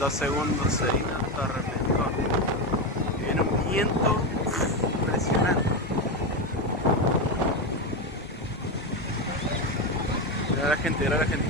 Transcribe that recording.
2 segundos se vino hasta reventó. Y viene un viento impresionante. Mira a la gente, mira a la gente.